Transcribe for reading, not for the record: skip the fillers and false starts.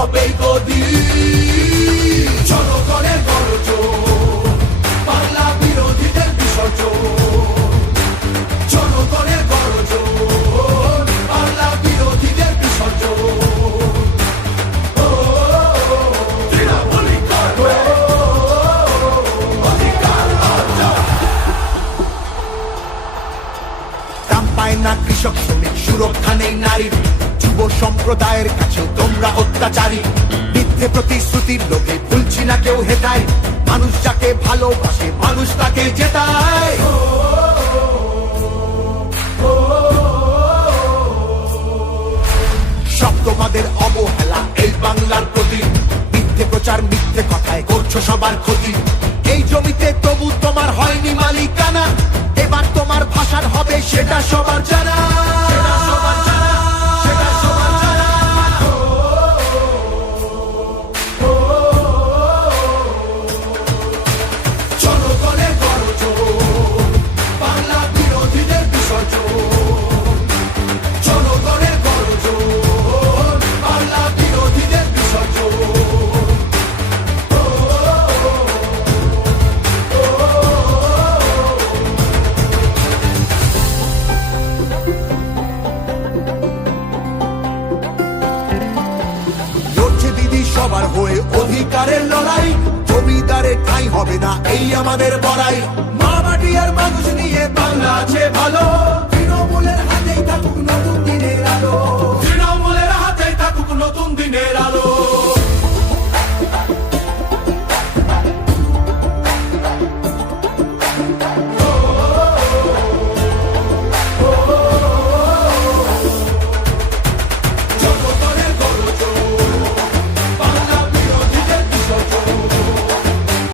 হবে গদির। জনগণের গর্জন, বাংলা বিরোধীদের বিসর্জন। জনগণের গর্জন, বাংলা বিরোধীদের বিসর্জন। দাম পায় না কৃষক শ্রমিক, সুরক্ষা নেই নারীর, যুব সম্প্রদায়ের কাছেও তোমরা অত্যাচারী। মিথ্যে প্রতিশ্রুতির লোভে ভুলছি না কেউ হেটায়, মানুষ যাকে ভালোবাসে মানুষ তাকে জেতায়। সব তোমাদের অবহেলা এই বাংলার প্রতি, মিথ্যে প্রচার মিথ্যে কথায় করছো সবার ক্ষতি। এই জমিতে তবু তোমার হয়নি মালিকানা, এবার তোমার ভাষার হবে সেটা সবার জানা। জনগণের গর্জন, বাংলা বিরোধীদের বিসর্জন। জনগণের গর্জন, বাংলা বিরোধীদের বিসর্জন। লড়ছে দিদি সবার হয়ে অধিকারের লড়াই, জমিদারের ঠাঁই হবে না এই আমাদের বড়াই। মা মাটি আর মানুষ নিয়ে বাংলা আছে ভালো।